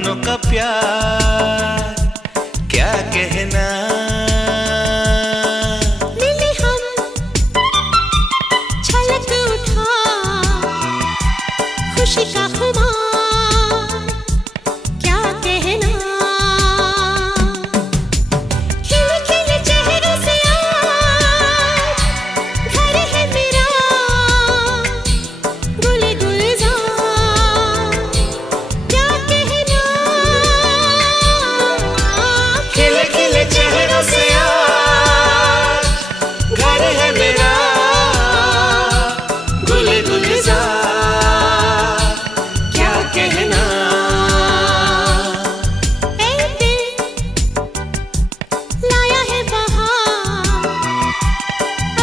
अपनों का प्यार क्या कहना। मिले हम छलक उठा खुशी का खुमार क्या कहना। खिले खिले चेहरों से आज घर है मेरा गुल गुलजार क्या कहना। खिले खिले चेहरों से आज घर है मेरा गुल गुलजार क्या कहना। ऐ दिल लाया है बहार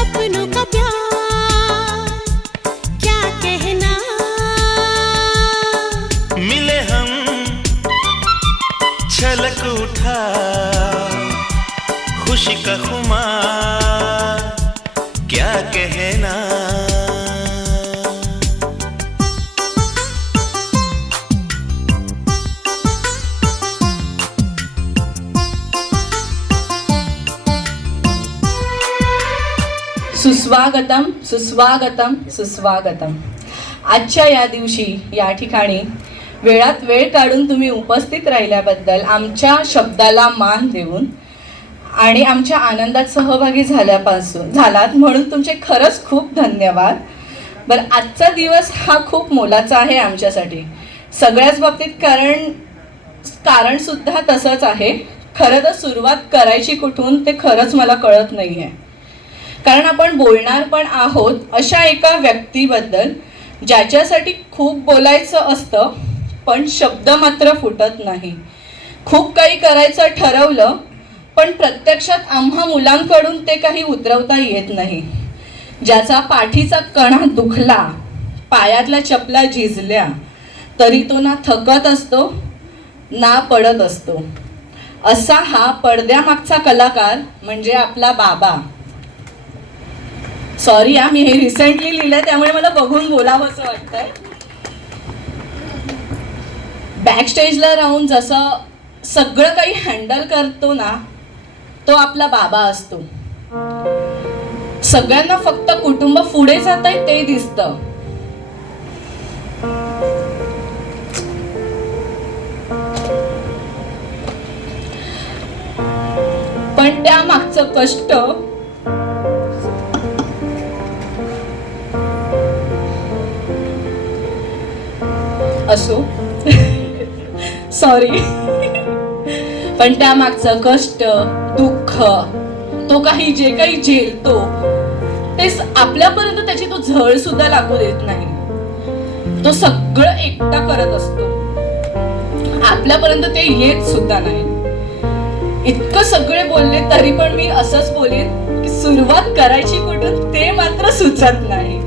अपनों का प्यार क्या कहना। मिले हम छलक उठा खुशी का खुमार क्या कहना। सुस्वागतम सुस्वागतम सुस्वागतम। आजच्या या दिवशी या ठिकाणी वेळात वेळ काढून तुम्ही उपस्थित राहिल्याबद्दल, आमच्या शब्दाला मान देऊन आणि आमच्या आनंदात सहभागी झालात म्हणून तुमचे खरंच खूप धन्यवाद. बरं, आजचा दिवस हा खूप मोलाचा आहे आमच्यासाठी सगळ्याच बाबतीत, कारण सुद्धा तसंच आहे. खरं तर सुरुवात करायची कुठून ते खरंच मला कळत नाही आहे. कारण आपण बोलणार पण आहोत अशा एका व्यक्तीबद्दल ज्याच्यासाठी खूप बोलायचं असतं पण शब्द मात्र फुटत नाही. खूप काही करायचं ठरवलं पण प्रत्यक्षात आम्हा मुलांकडून ते काही उतरवता येत नाही. ज्याचा पाठीचा कणा दुखला, पायातल्या चपला झिजल्या तरी तो ना थकत असतो ना पडत असतो. असा हा पडद्यामागचा कलाकार म्हणजे आपला बाबा. सॉरी मी हे रिसेंटली लिहिलंय त्यामुळे मला बघून बोलावं असं वाटतंय. बॅक स्टेजला राहून जसं सगळं काही हँडल करतो ना तो आपला बाबा असतो. सगळ्यांना फक्त कुटुंब पुढे जात आहे ते दिसतं. पण त्या मागचं कष्ट असो सॉरी पण त्यामागचं कष्ट, दुःख, तो काही जे काही झेलतो ते आपल्यापर्यंत त्याची तो झळ सुद्धा लागू देत नाही. तो सगळं एकटा करत असतो, आपल्यापर्यंत ते येत सुद्धा नाही. इतकं सगळे बोलले तरी पण मी असंच बोलेन की सुरुवात करायची कुठून ते मात्र सुचत नाही.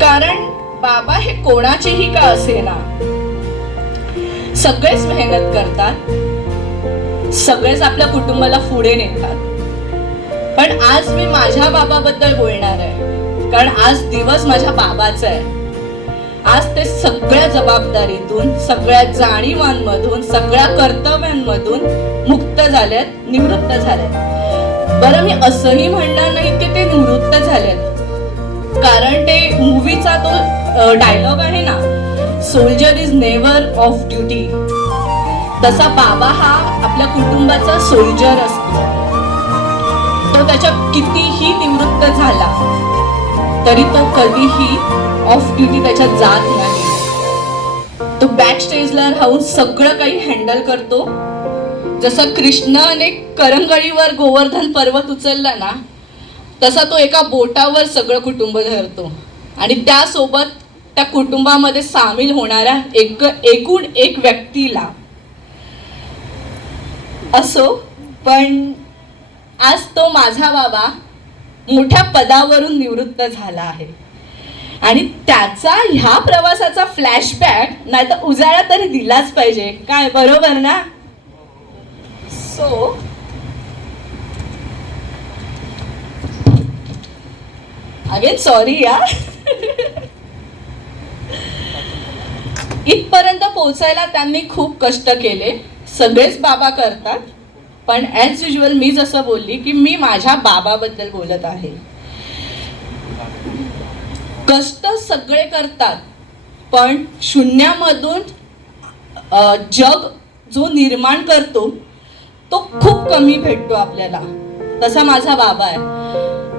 कारण बाबा हे कोणाचेही का असेना, सगळेच मेहनत करतात, सगळेच आपल्या कुटुंबाला पुढे नेतात. पण आज मी माझ्या बाबाबद्दल बोलणार आहे कारण आज दिवस माझ्या बाबाचा आहे. आज ते सगळ्या जबाबदारीतून, सगळ्या जाणीवांमधून, सगळ्या कर्तव्यांमधून मुक्त झालेत, निवृत्त झालेत. बरं, मी असंही म्हणणार नाही की ते निवृत्त झालेत, कारण ते मूवीचा तो डायलॉग आहे ना, soldier is never of duty, तसा बाबा हा आपल्या कुटुंबाचा सोल्जर असतो. तो त्याच्या कितीही निवृत्त झाला तरी तो कधीही ऑफ ड्युटी त्याच्यात जात नाही. तो बॅक स्टेजला राहून सगळं काही हँडल करतो. जसं कृष्णाने करंगळीवर गोवर्धन पर्वत उचलला ना तसा तो एका बोटावर सगळं कुटुंब धरतो आणि त्यासोबत त्या कुटुंबामध्ये सामील होणाऱ्या एकूण एक व्यक्तीला. असो, पण आज तो माझा बाबा मोठ्या पदावरून निवृत्त झाला आहे आणि त्याचा ह्या प्रवासाचा फ्लॅशबॅक नाही तर उजाळा तरी दिलाच पाहिजे, काय बरोबर ना? सो अगेन सॉरी यार. इथपर्यंत पोहोचायला त्यांनी खूप कष्ट केले. सगळेच बाबा करतात, पण ॲज युजल मी जसं बोलली की मी माझ्या बाबाबद्दल बोलत आहे. कष्ट सगळे करतात, पण शून्यामधून जग जो निर्माण करतो तो खूप कमी भेटतो आपल्याला. तसा माझा बाबा आहे,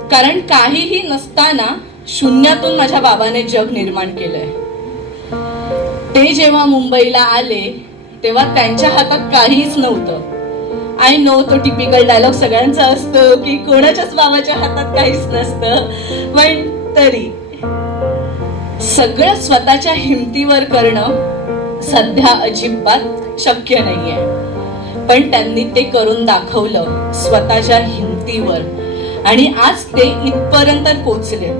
कारण काहीही नसताना शून्यातून माझ्या बाबाने जग निर्माण केलंय. ते जेव्हा मुंबईला आले तेव्हा त्यांच्या हातात काहीच नव्हतं. आय नो, तो टिपिकल डायलॉग सगळ्यांचा असतो की कोणाच्याच बाबाच्या हातात काहीच नसतं, पण तरी सगळं स्वतःच्या हिमतीवर करणं सध्या अजिबात शक्य नाहीये. पण त्यांनी ते करून दाखवलं स्वतःच्या हिमतीवर, आणि आज ते इथपर्यंत पोचले.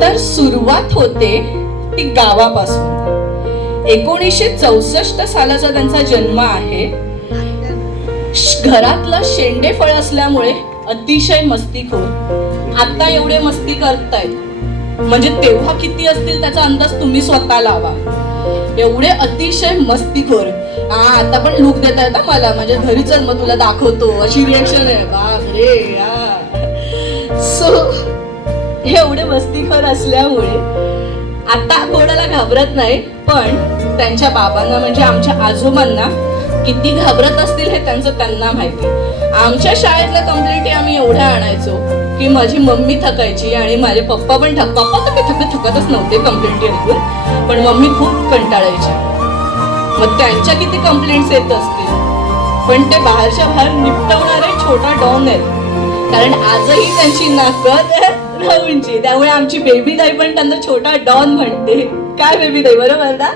तर सुरुवात होते ती गावापासून. 1964 सालाचा त्यांचा जन्म आहे. घरातलं शेंडेफळ असल्यामुळे अतिशय मस्तीखोर. आता एवढे मस्ती करतायत म्हणजे तेव्हा किती असतील त्याचा अंदाज तुम्ही स्वतः लावा. एवढे अतिशय मस्तीखोर. आता पण लुक देता येतं मला, माझ्या घरी चल मग तुला दाखवतो, अशी रिएक्शन आहे. बापरे. सो एवढे मस्तीखोर असल्यामुळे आता कोणाला घाबरत नाही, पण त्यांच्या बाबांना म्हणजे आमच्या आजोबांना किती घाबरत असतील हे त्यांना माहिती. आमच्या शाळेतल्या कंप्लेंटी आम्ही एवढ्या आणायचो की माझी मम्मी थकायची आणि माझे पप्पा पण पप्पा तर काही थकतच नव्हते कंप्लेंटी ऐकून, पण मम्मी खूप कंटाळायची. मग त्यांच्या किती कंप्लेंट्स येत असतील, पण ते बाहेरच्या बाहेर निपटवणारे छोटा डॉन आहेत. कारण आजही त्यांची नाकद राहूनची, त्यामुळे आमची बेबी ताई पण त्यांना छोटा डॉन म्हणते. काय बेबी ताई, बरोबर ना?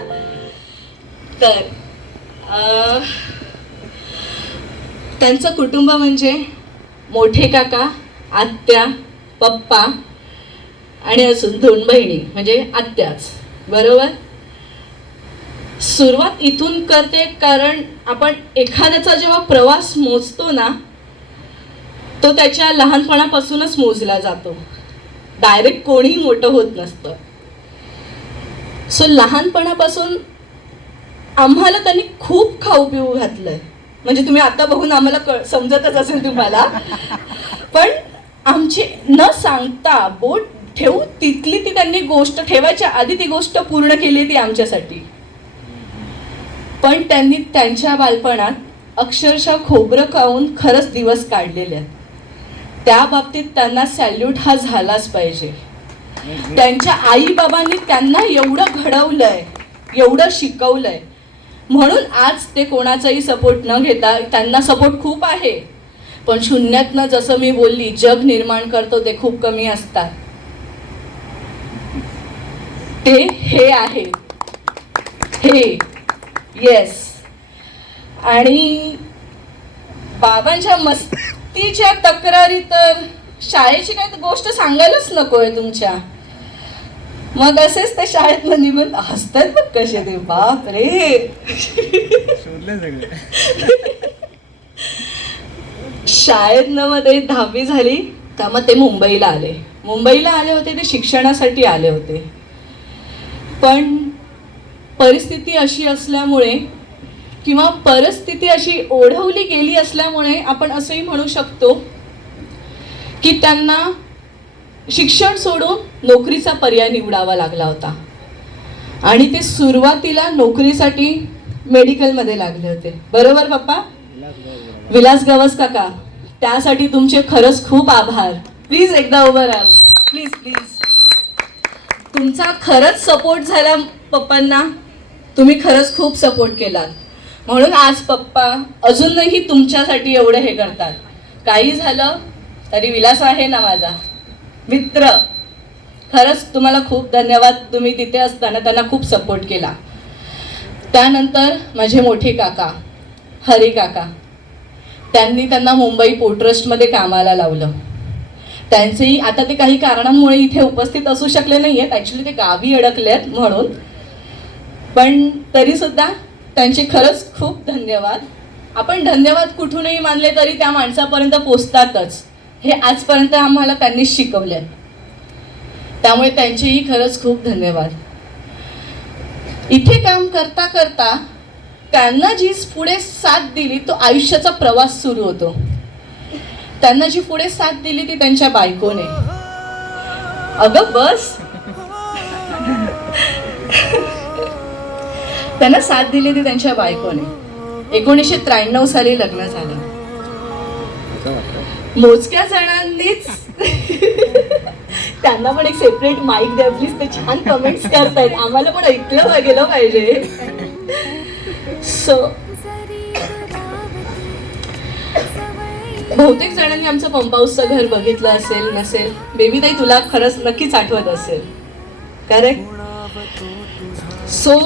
तर त्यांचं कुटुंब म्हणजे मोठे काका, आत्या, पप्पा आणि अजून 2 बहिणी म्हणजे आत्याच, बरोबर. सुरुवात इथून करते, कारण आपण एखाद्याचा जेव्हा प्रवास मोजतो ना तो त्याच्या लहानपणापासूनच मोजला जातो. डायरेक्ट कोणीही मोठं होत नसतं. सो लहानपणापासून आम्हाला त्यांनी खूप खाऊ पिऊ घातलंय. म्हणजे तुम्ही आता बघून आम्हाला समजतच असेल तुम्हाला, पण आमची न सांगता बोट ठेवू तिथली ती त्यांनी गोष्ट ठेवायच्या आधी ती गोष्ट पूर्ण केली ती आमच्यासाठी. पण त्यांनी त्यांच्या बालपणात अक्षरशः खोबरं खाऊन खरंच दिवस काढलेले आहेत. त्या बाबतीत त्यांना सॅल्यूट हा झालाच पाहिजे. त्यांच्या आई बाबांनी त्यांना एवढं घडवलंय, एवढं शिकवलंय, म्हणून आज ते कोणाचाही सपोर्ट न घेता, त्यांना सपोर्ट खूप आहे पण शून्यातनं जसं मी बोलली जग निर्माण करतो ते खूप कमी असतात. ते हे आहे, हे येस. आणि बाबांच्या मस्तीच्या तक्रारी तर शाळेची काही गोष्ट सांगायलाच नकोय तुमच्या. मग असेच ते शाळेत निघून हसतात बघ कसे ते, बाप रे. शाळेत मध्ये 10वी झाली तर मग ते मुंबईला आले होते. ते शिक्षणासाठी आले होते, पण परिस्थिती अशी असल्यामुळे किंवा परिस्थिती अशी ओढवली गेली असल्यामुळे आपण असंही म्हणू शकतो की त्यांना शिक्षण सोडून नोकरीचा पर्याय निवडावा लागला होता. आणि ते सुरुवातीला नोकरीसाठी मेडिकलमध्ये लागले होते, बरोबर पप्पा? विलास गवस काका, त्यासाठी तुमचे खरंच खूप आभार. प्लीज एकदा उभं राहा, प्लीज प्लीज. तुमचा खरंच सपोर्ट झाला पप्पांना, तुम्ही खरंच खूप सपोर्ट केलात, म्हणून आज पप्पा अजूनही तुमच्यासाठी एवढं हे करतात. काही झालं तरी विलास आहे ना माझा मित्र, खरंच तुम्हाला खूप धन्यवाद. तुम्ही तिथे असताना त्यांना खूप सपोर्ट केला. त्यानंतर माझे मोठे काका हरी काका, त्यांनी त्यांना मुंबई पोर्ट ट्रस्टमध्ये कामाला लावलं. त्यांचेही आता ते काही कारणांमुळे इथे उपस्थित असू शकले नाही आहेत, ॲक्च्युली ते गावी अडकले आहेत म्हणून, पण तरीसुद्धा त्यांचे खरंच खूप धन्यवाद. आपण धन्यवाद कुठूनही मानले तरी त्या माणसापर्यंत पोचतातच, हे आजपर्यंत आम्हाला त्यांनी शिकवले. त्यामुळे त्यांचेही खरंच खूप धन्यवाद. इथे काम करता करता त्यांना जी पुढे साथ दिली तो आयुष्याचा प्रवास सुरू होतो. त्यांना जी पुढे साथ दिली ती त्यांच्या बायकोने. अगं बस. त्यांना साथ दिली ती त्यांच्या बायकोने. 1993 साली लग्न झालं. मोजक्या जणांनीच त्यांना पण एक सेपरेट माईक द्या प्लीज. ते छान कमेंट्स करतायत, आम्हाला पण ऐकलं गेलं पाहिजे. सो बहुतेक जणांनी आमचं पंप हाऊसचं घर बघितलं असेल नसेल. बेबी ताई तुला खरंच नक्कीच आठवत असेल, करेक्ट? सो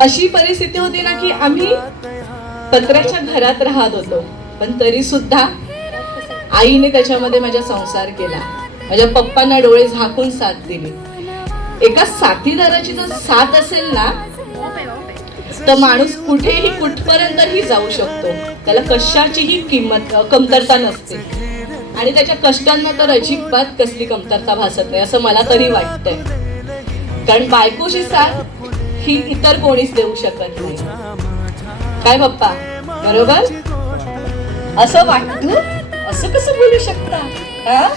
अशी परिस्थिती होती ना की आम्ही पत्र्याच्या घरात राहत होतो, पण तरी सुद्धा आईने त्याच्यामध्ये माझा संसार केला. माझ्या पप्पांना डोळे झाकून साथ दिली. एका साथीदाराची जर साथ असेल ना तर माणूस कुठेही कुठपर्यंतही जाऊ शकतो. त्याला कशाचीही कमतरता नसते आणि त्याच्या कष्टांना तर अजिबात कसली कमतरता भासत नाही असं मला तरी वाटतंय. कारण बायकोची साथ ही इतर कोणीच देऊ शकत नाही. काय पप्पा, बरोबर? असं वाटतं? असं कसं बोलू शकता? हा?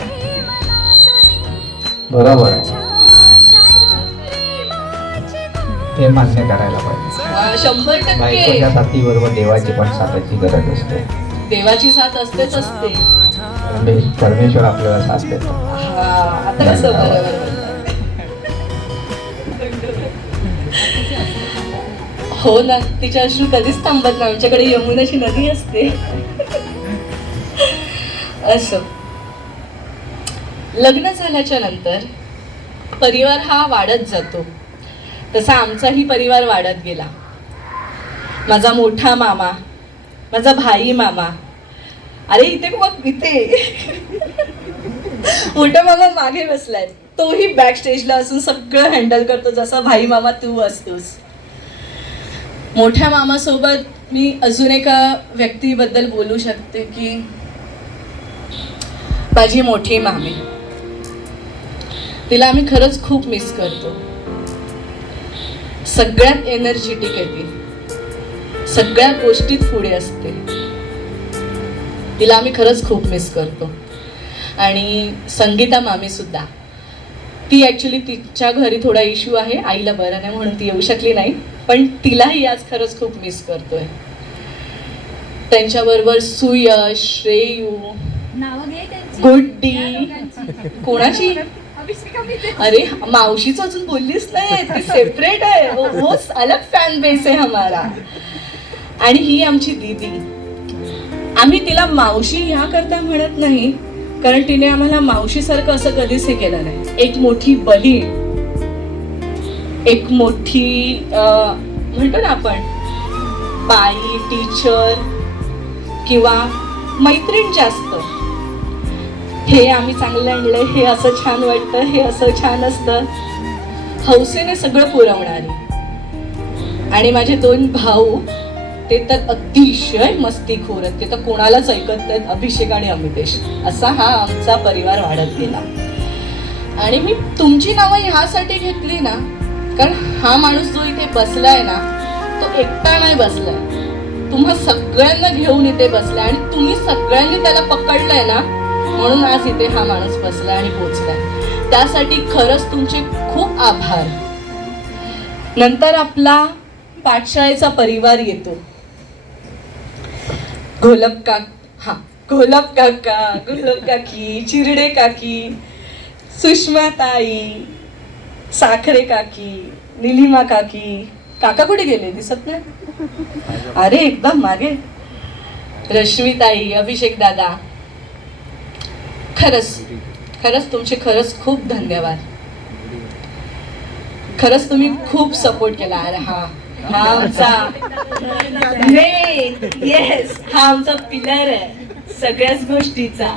बरोबर आहे, ते मान्य करायला पाहिजे. 100% बायकोच्या साथीबरोबर देवाची पण साथाची गरज असते. देवाची साथ असतेच असते. परमेश्वर आपल्याला साथ देतो. आता कसं बरोबर. हो ना, तिच्या अश्रू कधीच थांबत नाही. आमच्याकडे यमुनाची नदी असते. असं लग्न झाल्याच्या नंतर परिवार हा वाढत जातो. तसा आमचाही परिवार वाढत गेला. माझा मोठा मामा, माझा भाई मामा, अरे इथे बघ इथे मोठा मामा मागे बसलाय. तोही बॅक स्टेजला असून सगळं हँडल करतो जसा भाई मामा तू असतोस. मोठ्या मामासोबत मी अजून एका व्यक्तीबद्दल बोलू शकते की माझी मोठी मामी. तिला आम्ही खरंच खूप मिस करतो. सगळ्यात एनर्जेटिक आहे ती, सगळ्या गोष्टीत पुढे असते. तिला आम्ही खरंच खूप मिस करतो. आणि संगीता मामी सुद्धा, ती ॲक्च्युली तिच्या घरी थोडा इश्यू आहे, आईला बरं नाही म्हणून ती येऊ शकली नाही, पण तिलाही आज खरंच खूप मिस करतोय. त्यांच्याबरोबर सुयश, श्रेयू, गुड्डी, कोणाची, अरे मावशीच अजून बोललीच नाही, ती सेपरेट आहे, वो अलग फॅन बेस आहे हमारा. आणि ही आमची दीदी. आम्ही तिला मावशी ह्या करता म्हणत नाही कारण तिने आम्हाला मावशीसारखं असं कधीच हे केलं नाही. एक मोठी बहीण, एक मोठी म्हणतो ना आपण बाई, टीचर किंवा मैत्रीण जास्त. हे आम्ही चांगलं आणलंय, हे असं छान वाटतं, हे असं छान असतं, हौसेने सगळं पुरवणारी. आणि माझे 2 भाऊ ते तर अतिशय मस्तीखोर आहेत. ते तर कोणालाच ऐकत नाहीत, अभिषेक आणि अमितेश. असा हा आमचा परिवार वाढत गेला. आणि मी तुमची नावं ह्यासाठी घेतली ना कारण हा माणूस जो इथे बसलाय ना तो एकटा नाही बसलाय, तुम्हा सगळ्यांना घेऊन इथे बसलाय आणि तुम्ही सगळ्यांनी त्याला पकडलंय ना म्हणून आज इथे हा माणूस बसलाय आणि पोचलाय. त्यासाठी खरंच तुमचे खूप आभार. नंतर आपला पाठशाळेचा परिवार येतो. घोलप काका, घोलप काकी, चिरडे काकी, सुषमा ताई, साखरे काकी, निलिमा काकी. काका कुठे गेले दिसत नाही? अरे एकदम मागे. रश्मी ताई, अभिषेक दादा, खरंच तुमचे खरंच खूप धन्यवाद. खरंच तुम्ही खूप सपोर्ट केला. अरे हा आमचा येस, हा आमचा पिलर आहे सगळ्याच गोष्टीचा.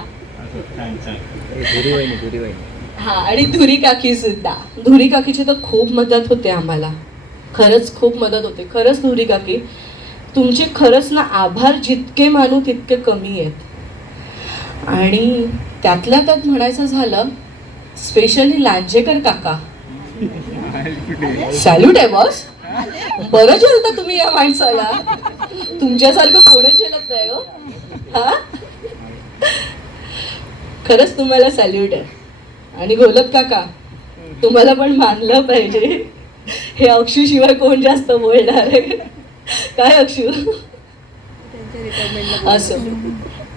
हा आणि धुरी काकी सुद्धा. धुरी काकीची तर खूप मदत होते आम्हाला, खरंच खूप मदत होते. खरंच धुरी काकी तुमचे खरंच ना आभार जितके मानू तितके कमी आहेत. आणि त्यातल्या त्यात म्हणायचं झालं स्पेशली लांजेकर काका. सॅल्यूट आहे बॉस. बरं जेलता तुम्ही या माणसाला. तुमच्यासारखं कोणच जेलत नाही हो. हा, खरंच तुम्हाला सॅल्यूट आहे. आणि घोलप काका, तुम्हाला पण मानलं पाहिजे. हे अक्षू शिवाय कोण जास्त बोलणार आहे. काय अक्षू. असो,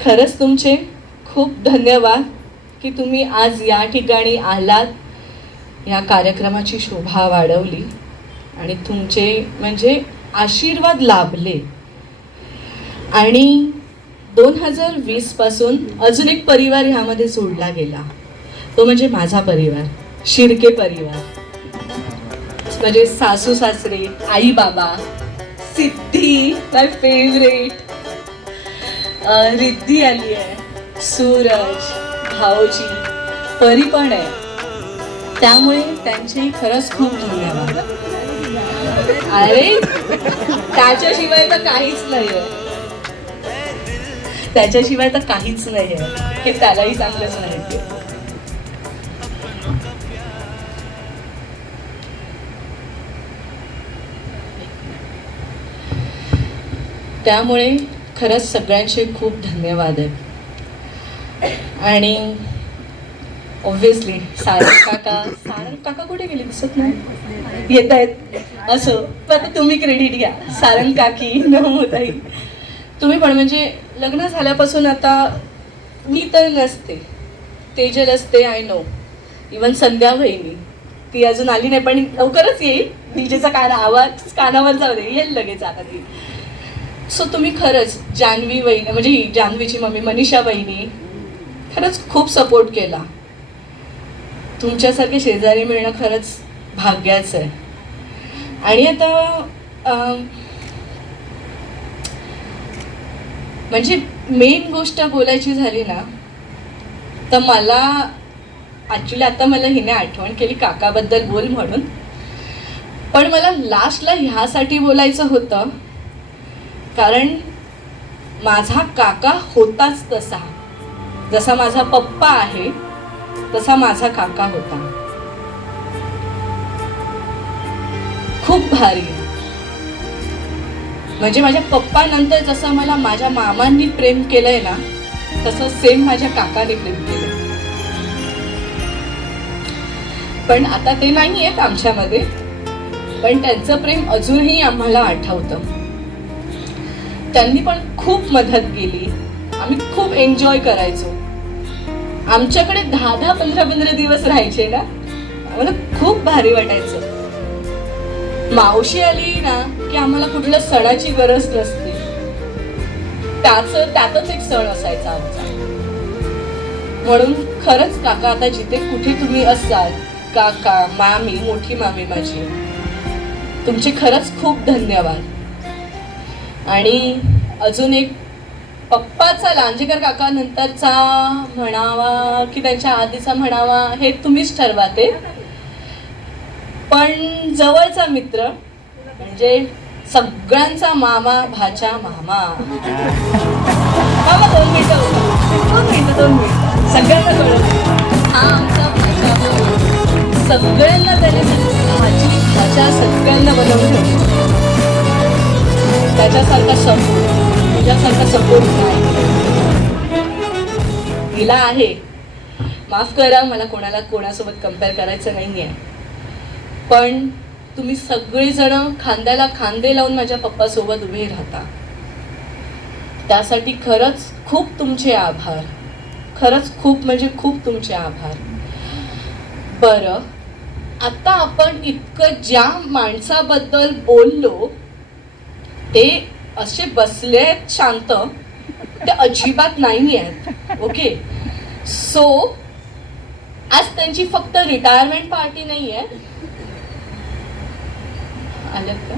खरंच तुमचे खूप धन्यवाद की तुम्ही आज या ठिकाणी आलात, या कार्यक्रमाची शोभा वाढवली आणि तुमचे म्हणजे आशीर्वाद लाभले. आणि 2020 पासून अजून एक परिवार ह्यामध्ये जोडला गेला, तो म्हणजे माझा परिवार, शिर्के परिवार. म्हणजे सासू सासरे, आई बाबा, सिद्धी माय फेवरेट, रिद्धी आली आहे, सूरज, भाऊजी, परी पण आहे. त्यामुळे त्यांचे खरंच खूप धन्यवाद. अरे त्याच्याशिवाय तर काहीच नाही आहे. त्याच्याशिवाय तर काहीच नाही आहे हे त्यालाही चांगलंच माहिती. त्यामुळे खरंच सगळ्यांचे खूप धन्यवाद आहेत. आणि ऑब्व्हियसली सारंग काका कुठे गेले, दिसत नाही, येत आहेत. असं पण आता तुम्ही क्रेडिट घ्या. सारंग काकी, नमोताई, तुम्ही पण म्हणजे लग्न झाल्यापासून आता मी तर नसते, तेजल असते, आय नो. इवन संध्या बहिणी, ती अजून आली नाही पण लवकरच येईल. डीजेचा आवाज कानावर जाऊ दे, येईल लगेच आता ती. सो तुम्ही खरंच, जान्हवी बहिणी म्हणजे ही जान्हवीची मम्मी मनीषा बहिणी, खरंच खूप सपोर्ट केला. तुमच्यासारखे शेजारी मिळणं खरंच भाग्याचं आहे. आणि आता म्हणजे मेन गोष्ट बोलायची झाली ना, तर मला ॲक्च्युली आता मला हिने आठवण केली काकाबद्दल बोल म्हणून. पण मला लास्टला ह्यासाठी बोलायचं होतं कारण माझा काका होताच तसा. जसा माझा पप्पा आहे तसा माझा काका होता. खूप भारी. म्हणजे माझ्या पप्पानंतर जसं मला माझ्या मामांनी प्रेम केलंय ना, तसं सेम माझ्या काकाने प्रेम केलंय. पण आता ते नाही आहेत आमच्यामध्ये, पण त्यांचं प्रेम अजूनही आम्हाला आठवतं. त्यांनी पण खूप मदत केली. आम्ही खूप एन्जॉय करायचो. आमच्याकडे 10-15 दिवस राहायचे ना, आम्हाला खूप भारी वाटायचं. मावशी आली ना की आम्हाला कुठल्या सणाची गरज नसते. त्यातच एक सण असायचा आमचा. म्हणून खरंच काका, आता जिथे कुठे तुम्ही असाल, काका, मामी, मोठी मामी माझी, तुमचे खरंच खूप धन्यवाद. आणि अजून एक, पप्पाचा लांजेकर काका नंतरचा म्हणावा की त्यांच्या आधीचा म्हणावा हे तुम्हीच ठरवा. ते पण जवळचा मित्र म्हणजे सगळ्यांचा मामा, भाचा मामा. मामा 2 मिनिटं सगळ्यांना कळत. हा आमचा भाचा सगळ्यांना त्याने भाजी भाच्या सगळ्यांना बनवून ठेवतो. त्याच्यासारखा सपोर्ट, तुझ्यासारखा सपोर्ट नाही. तिला आहे. माफ करा, मला कोणासोबत कम्पेअर करायचं नाही आहे. पण तुम्ही सगळेजण खांद्याला खांदे लावून माझ्या पप्पासोबत उभे राहता. त्यासाठी खरंच खूप तुमचे आभार. खरंच खूप म्हणजे खूप तुमचे आभार. बरं, आता आपण इतकं ज्या माणसाबद्दल बोललो ते असे बसले आहेत शांत, ते अजिबात नाही आहेत. ओके, सो आज त्यांची फक्त रिटायरमेंट पार्टी नाही आहे. आलं का?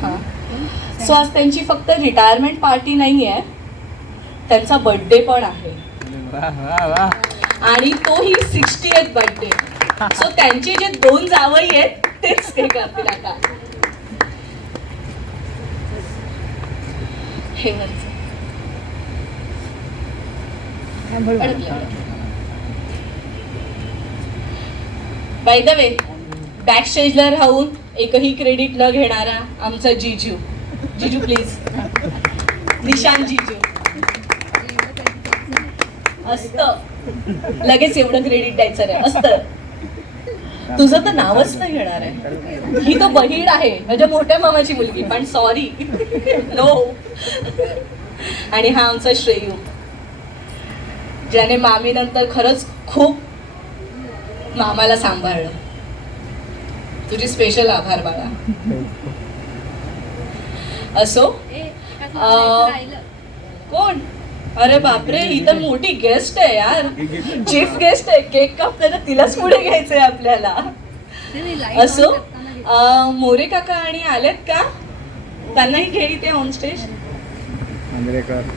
हां, सो आज त्यांची फक्त रिटायरमेंट पार्टी नाही आहे, त्यांचा बर्थडे पण आहे. आणि तोही 60th बर्थडे. सो त्यांचे जे 2 जावई आहेत तेच ते करतील आता. हे बाय द वे, बॅक स्टेजला राहून एकही क्रेडिट न घेणारा आमचा जिजू. जिजू प्लीज. निशांत जिजू असतं, लगेच एवढं क्रेडिट द्यायचं नाही असतं. तुझं तर नावच नाही घेणार आहे. ही तो बहीण आहे, म्हणजे मोठ्या मामाची मुलगी, पण सॉरी नो. आणि हा आमचा श्रेयू, ज्याने मामीनंतर खरंच खूप मामाला सांभाळलं. तुझी स्पेशल आभार बाळा. असो कोण? अरे बापरे, ही तर मोठी गेस्ट आहे यार, चीफ गेस्ट आहे. केक कापताना तिलाच पुढे घ्यायचंय आपल्याला. असो, मोरे काका आणि आलेत का? त्यांनाही घे इथे ऑन स्टेज.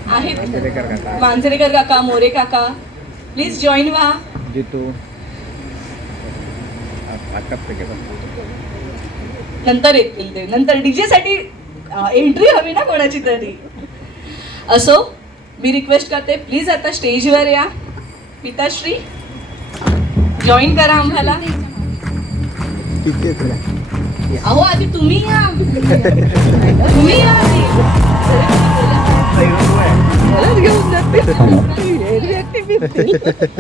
आहेत मांजरेकर काका, मोरे काका, प्लीज जॉईन व्हा. नंतर येतील ते, नंतर डीजे साठी एंट्री हवी ना कोणाची तरी. असो, मी रिक्वेस्ट करते प्लीज आता स्टेजवर या. पिताश्री जॉईन करा आम्हाला. अहो आधी तुम्ही या, तुम्ही या आधी.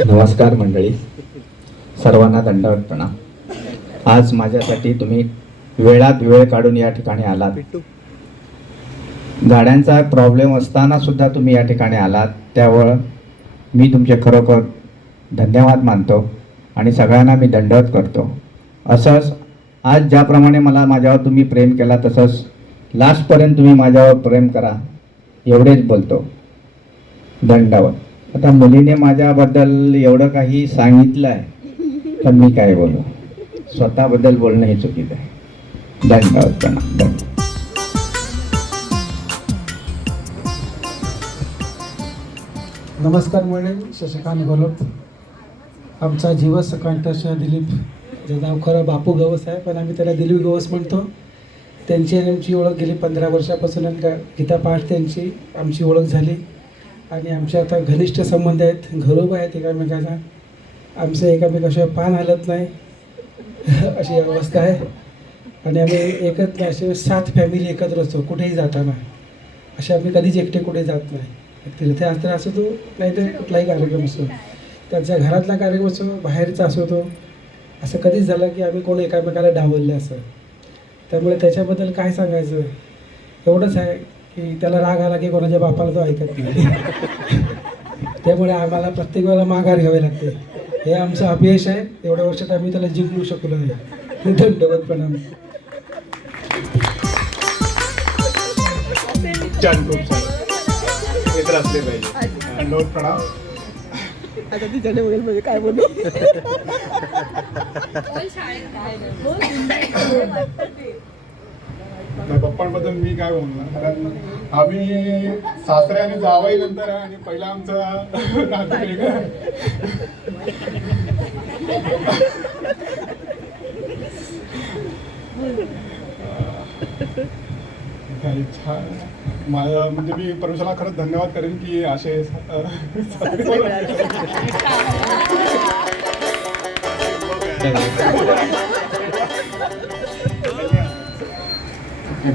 नमस्कार मंडळी, सर्वांना दंडवत प्रणाम. आज माझ्यासाठी तुम्ही वेळात वेळ काढून या ठिकाणी आलात. गाड्यांचा प्रॉब्लेम असताना सुद्धा तुम्ही या ठिकाणी आलात, त्यावर मी तुमचे खरोखर धन्यवाद मानतो आणि सगळ्यांना मी दंडवत करतो. असंच आज ज्याप्रमाणे माझ्यावर तुम्ही प्रेम केला, तसंच लास्टपर्यंत तुम्ही माझ्यावर प्रेम करा, एवढेच बोलतो. दंडवत. आता मुलीने माझ्याबद्दल एवढं काही सांगितलं आहे, तर मी काय बोलू? स्वतःबद्दल बोलणं हे चुकीचं आहे. दंडवत प्रणाम. दंड. नमस्कार मंडळी, शशिकांत गोलप. आमचा जीवस कंठस्थ दिलीप, जे नाव खरं बापू गवस आहे, पण आम्ही त्याला दिलीप गवस म्हणतो. त्यांची आणि आमची ओळख गेली 15 वर्षापासून. गीता पाठ त्यांची आमची ओळख झाली आणि आमचे आता घनिष्ठ संबंध आहेत, घरोबा आहेत एकामेकाचा. आमचं एकामेकाशिवाय पान हलत नाही अशी अवस्था आहे. आणि आम्ही एकत्र असे 7 फॅमिली एकत्र असतो कुठेही जाताना. असे आम्ही कधीच एकटे कुठे जात नाही. तीर्थयात्रा असो तो, नाहीतर कुठलाही कार्यक्रम असो, त्यांच्या घरातला कार्यक्रम असो, बाहेरचा असो तो, असं कधीच झालं की आम्ही कोण एकामेकाला डावललं असं. त्यामुळे त्याच्याबद्दल काय सांगायचं, एवढंच आहे की त्याला राग आला की कोणाच्या बापाला तो ऐकत नाही. त्यामुळे आम्हाला प्रत्येक वेळेला माघार घ्यावी लागते. हे आमचं अपयश आहे. एवढ्या वर्षात आम्ही त्याला जिंकू शकलो नाही. दंडवत प्रणाम. छान, खूप छान. मित्र असले पाहिजे. दंडवत प्रणाम. आता तिच्याकडे बघेल म्हणजे काय बोलू. पप्पांबद्दल मी काय बोलणार, कारण आम्ही सासरे आणि जावई नंतर आहे आणि पहिला आमचा नातं वेगळं आहे. काही छान. माझं म्हणजे मी परमेश्वराला खरंच धन्यवाद करेन की असे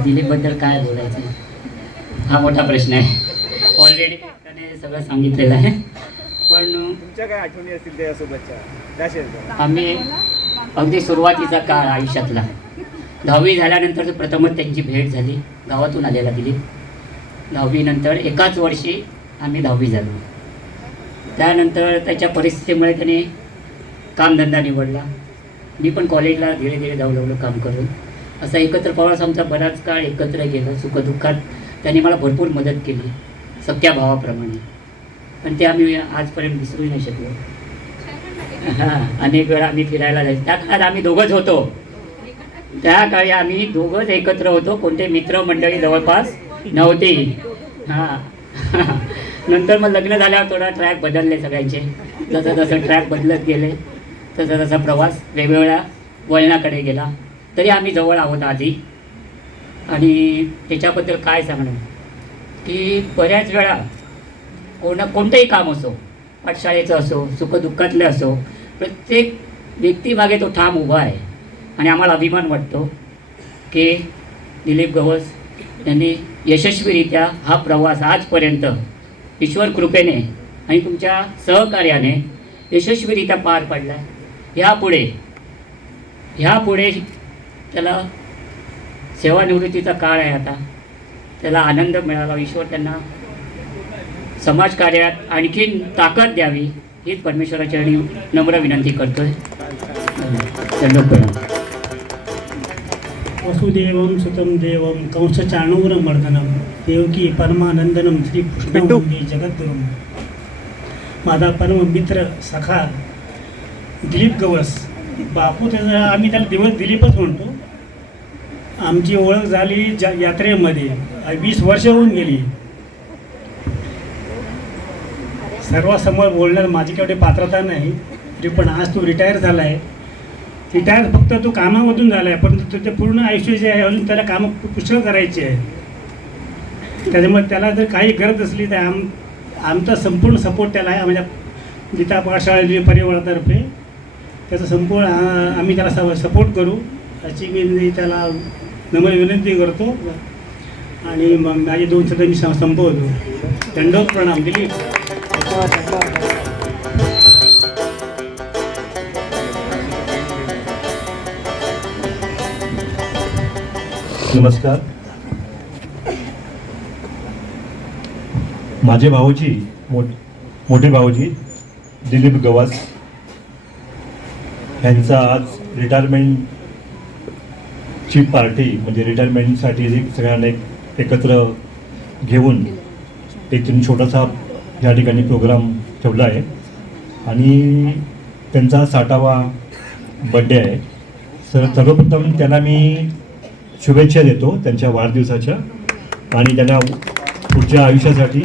दिलीपबद्दल काय बोलायचं, हा मोठा प्रश्न आहे. ऑलरेडी त्याने सगळं सांगितलेलं आहे. पण तुमच्या काय आठवणी असतील त्यासोबतच्या त्या शेअर करा. आम्ही अगदी सुरुवातीचा काळ आयुष्यातला, 10वी झाल्यानंतर प्रथमच त्यांची भेट झाली. गावातून आलेला दिलीप. 10वी नंतर एकाच वर्षी आम्ही 10वी झालो. त्यानंतर त्याच्या परिस्थितीमुळे त्याने कामधंदा निवडला. मी पण कॉलेजला धीरे धीरे जाऊ लागलो काम करून. असा एकत्र प्रवास आमचा बराच काळ एकत्र गेला. सुखदुःखात त्यांनी मला भरपूर मदत केली, सख्या भावाप्रमाणे. पण ते आम्ही आजपर्यंत विसरू नाही शकलो. हां, अनेक वेळा आम्ही फिरायला जायचो. त्या काळात आम्ही दोघंच होतो. त्या काळी आम्ही दोघंच एकत्र होतो. कोणते मित्रमंडळी जवळपास नव्हती. हां, नंतर मग लग्न झाल्यावर थोडा ट्रॅक बदलले सगळ्यांचे. जसं जसं ट्रॅक बदलत गेले तसा तसा प्रवास वेगवेगळ्या वळणाकडे गेला. तरी आम्ही जवळ आहोत आधी. आणि त्याच्याबद्दल काय सांगणं की बऱ्याच वेळा कोणतंही काम असो, पाठशाळेचं असो, सुखदुःखातलं असो, प्रत्येक व्यक्तीमागे तो ठाम उभा आहे आणि आम्हाला अभिमान वाटतो की दिलीप गवस यांनी यशस्वीरित्या हा प्रवास आजपर्यंत ईश्वर कृपेने आणि तुमच्या सहकार्याने यशस्वीरित्या पार पाडला. ह्यापुढे त्याला सेवानिवृत्तीचा काळ आहे. आता त्याला आनंद मिळाला. ईश्वर त्यांना समाजकार्यात आणखीन ताकद द्यावी हीच परमेश्वराच्या नम्र विनंती करतोय. धन्यवाद. वसुदेवं सुतं देवं कंसचाणूरमर्दनं देवकी परमानंदनं श्रीकृष्णवंदे जगद्गुरुं. माझा परम मित्र सखा दिलीप गवस बापू, त्याचा आम्ही त्याला दिलीपच म्हणतो. आमची ओळख झाली यात्रेमध्ये 20 वर्ष होऊन गेली. सर्वांसमोर बोलण्यात माझी केवढी पात्रता नाही, तरी पण आज तो रिटायर झाला आहे. रिटायर फक्त तो कामामधून झाला आहे, पण ते पूर्ण आयुष्य जे आहे अजून त्याला कामं पुष्कळ करायची आहे. त्याच्यामुळे त्याला जर काही गरज असली तर आमचा संपूर्ण सपोर्ट त्याला आहे. आमच्या गीता पाठशाळा परिवारातर्फे त्याचा संपूर्ण आम्ही त्याला सपोर्ट करू अशी मी त्याला नम्र विनंती करतो. आणि मग माझे 2 शब्द मी संपवतो. दंडवत प्रणाम. दिलीप. नमस्कार. माझे भाऊजी मोठे भाऊजी दिलीप गवस यांचा आज रिटायरमेंटची पार्टी म्हणजे रिटायरमेंटसाठी सगळ्यांना एकत्र घेऊन एक छोटासा या ठिकाणी प्रोग्राम ठेवला आहे आणि त्यांचा 60वा बड्डे आहे. सर्वप्रथम त्यांना मी शुभेच्छा देतो त्यांच्या वाढदिवसाच्या आणि त्यांना पुढच्या आयुष्यासाठी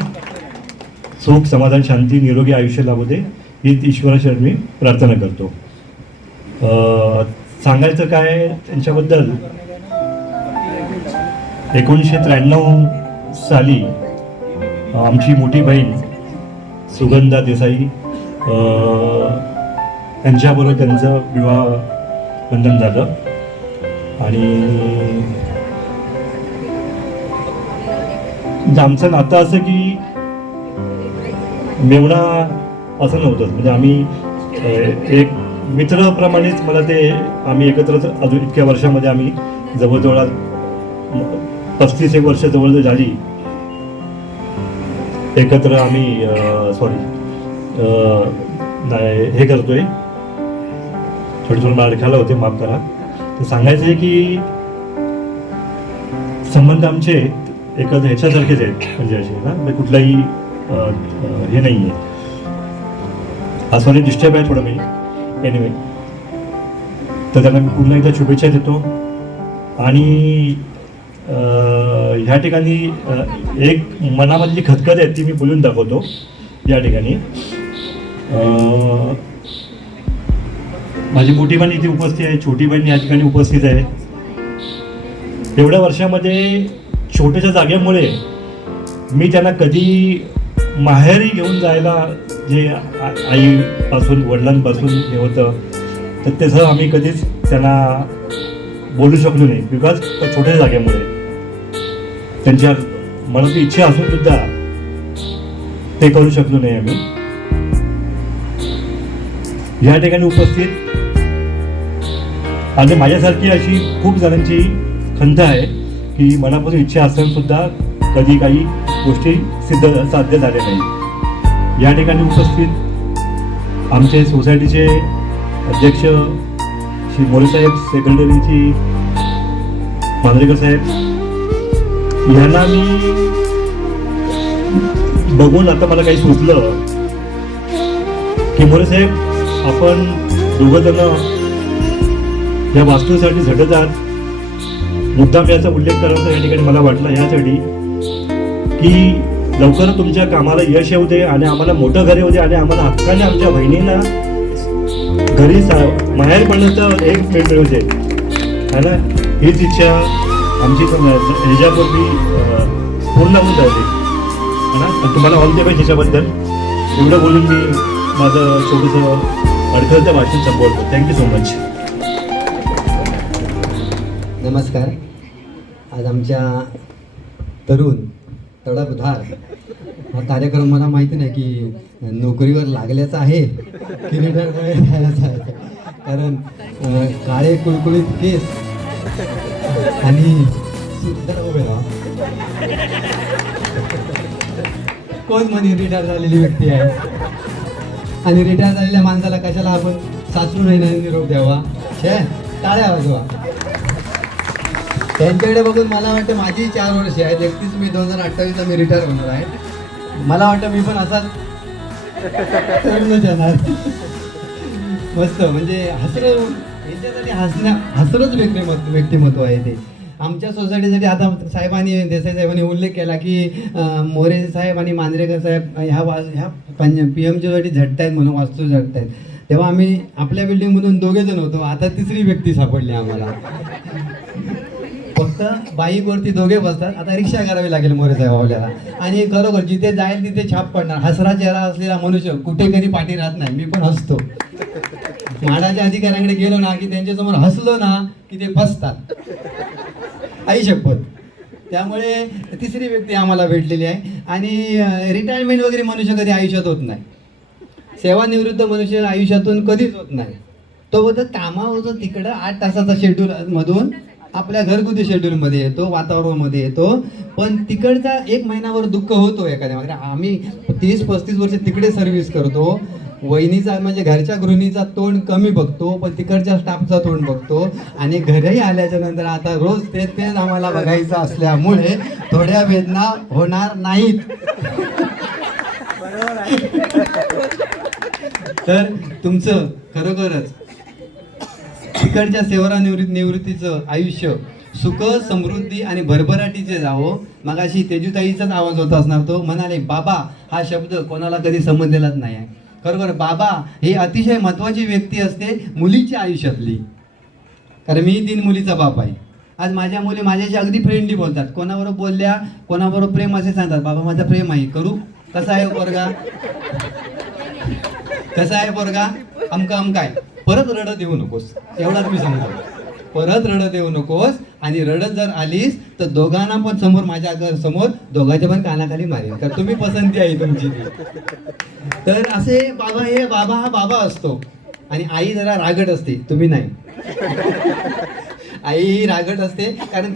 सुख समाधान शांती निरोगी आयुष्य लाभू दे ही ईश्वराचरणी मी प्रार्थना करतो. सांगायचं काय त्यांच्याबद्दल, 1993 साली आमची मोठी बहीण सुगंधा देसाई यांच्याबरोबर त्यांचं विवाह बंधन झालं आणि आमचं नातं असं की मेवणा असं नव्हतं. म्हणजे आम्ही एक मित्राप्रमाणेच मला ते आम्ही एकत्र अजून इतक्या वर्षामध्ये आम्ही जवळजवळ 35 वर्ष जवळ झाली एकत्र आम्ही हे करतोय. थोडे मार खायला होते, माफ करा. तर सांगायचं आहे की संबंध आमचे एखाद्या ह्याच्यासारखेच आहेत, म्हणजे असे ना कुठलाही हे नाही आहे. असं डिस्टर्ब आहे थोडं मी एनिवे. तर त्यांना मी पुन्हा एकदा शुभेच्छा देतो आणि ह्या ठिकाणी एक मनामध्ये जी खतखत आहे ती मी बोलून दाखवतो या ठिकाणी. माझी मोठी बहीण इथे उपस्थित आहे, छोटी बहीण या ठिकाणी उपस्थित आहे. एवढ्या वर्षामध्ये छोट्याशा जागेमुळे मी त्यांना कधी माहेरी घेऊन जायला जे आईपासून वडिलांपासून हे होतं तर त्याचं आम्ही कधीच त्यांना बोलू शकलो नाही. बिकॉज छोट्या जागेमुळे त्यांच्या मनाची इच्छा असून सुद्धा ते करू शकलो नाही आम्ही. या ठिकाणी उपस्थित आणि माझ्यासारखी अशी खूप जणांची खंत आहे की मनापासून इच्छा असून सुद्धा कधी काही गोष्टी साध्य झाल्या नाही. या ठिकाणी उपस्थित आमचे सोसायटीचे अध्यक्ष श्री मोरेसाहेब, सेक्रेटरीची मांजरेकर साहेब, यांना मी बघून आता मला काही सुचलं की मोरेसाहेब आपण दोघं जण या वास्तूसाठी झटत आहात. मुद्दाम याचा उल्लेख करायचा या ठिकाणी मला वाटला यासाठी की लवकर तुमच्या कामाला यश येऊ दे आणि आम्हाला मोठं घर येऊ दे आणि आम्हाला हक्काने आमच्या बहिणींना घरी माहेर पडण्याचं एक वेळ मिळू दे है ना. हीच इच्छा आमची ह्याच्यापूर्वी पूर्ण होऊन जाते है ना. तुम्हाला ऑल द बेस्ट ह्याच्याबद्दल एवढं बोलून मी माझं छोटंसं अडखळत्या भाषेत संबोधतो. Thank you so much. नमस्कार. आज आमच्या तरुण तडफदार हा कार्यक्रम मला माहिती नाही की नोकरीवर लागल्याचा आहे की रिटायर झाल्याचा आहे, कारण काळे कुळकुळीत केस आणि सुंदर उभे राहा. कोण म्हणे रिटायर झालेली व्यक्ती आहे, आणि रिटायर झालेल्या माणसाला कशाला आपण साचून नाही निरोप द्यावा. छे, टाळ्या वाजवा. त्यांच्याकडे बघून मला वाटतं माझी 4 वर्ष आहेत. 31 मे 2028 मी रिटायर होणार आहे. मला वाटतं मी पण असाच तरुणच येणार. मस्त, म्हणजे हसरं यांच्यासाठी हसरंच व्यक्तिमत्व आहे ते. आमच्या सोसायटीसाठी आता देसाई साहेबांनी उल्लेख केला की मोरे साहेब आणि मांजरेकर साहेब ह्या PMच्यासाठी झटत आहेत म्हणून, वास्तू झटत आहेत. तेव्हा आम्ही आपल्या बिल्डिंगमधून 2 जण होतो, आता 3री व्यक्ती सापडली आम्हाला. फक्त बाईकवरती 2 बसतात. आता रिक्षा करावी लागेल मोरे साहेब आपल्याला. आणि खरोखर जिथे जाईल तिथे छाप पडणार. हसरा चेहरा असलेला मनुष्य कुठे कधी पाठी राहत नाही. मी पण हसतो. म्हाडाच्या अधिकाऱ्यांकडे गेलो ना की त्यांच्यासमोर हसलो ना की ते फसतात. आई शपथ. त्यामुळे 3री व्यक्ती आम्हाला भेटलेली आहे. आणि रिटायरमेंट वगैरे मनुष्य कधी आयुष्यात होत नाही. सेवानिवृत्त मनुष्य आयुष्यातून कधीच होत नाही. तो बोलतो कामावर तिकडं 8 तासाचा शेड्यूल मधून आपल्या घरगुती शेड्यूलमध्ये येतो, वातावरणामध्ये येतो. पण तिकडचा 1 महिनाभर दुःख होतो एखाद्या मागे. आम्ही 30-35 वर्ष तिकडे सर्व्हिस करतो. वहिनीचा म्हणजे घरच्या गृहिणीचा तोंड कमी बघतो, पण तिकडच्या स्टाफचा तोंड बघतो. आणि घरी आल्याच्या नंतर आता रोज तेच आम्हाला बघायचं असल्यामुळे थोड्या वेदना होणार नाहीत. तर तुमचं खरोखरच तिकडच्या निवृत्तीचं आयुष्य सुख समृद्धी आणि भरभराटीचे जावं. मगाशी तेजूताईचाच आवाज होता असणार. तो म्हणाले बाबा हा शब्द कोणाला कधी समजलेलाच नाही आहे. खरोखर बाबा ही अतिशय महत्त्वाची व्यक्ती असते मुलीच्या आयुष्यातली. कारण मी 3 मुलीचा बाप आहे. आज माझ्या मुली माझ्याशी अगदी फ्रेंडली बोलतात. कोणाबरोबर बोलल्या, कोणाबरोबर प्रेम असे सांगतात, बाबा माझं प्रेम आहे, करू, कसा आहे पोरगा, कसा आहे पोरगा, अमका आहे. परत रडत येऊ नकोस, एवढाच मी सांगतो. परत रडत येऊ नकोस. आणि रडत जर आलीस तर दोघांना पण समोर, माझ्या समोर दोघांच्या पण कानाखाली मारेल, कारण तुम्ही पसंती आहे तुमची. तर असे बाबा, हे बाबा हा बाबा असतो. आणि आई जरा रागट असते, तुम्ही नाही. आई ही रागट असते, कारण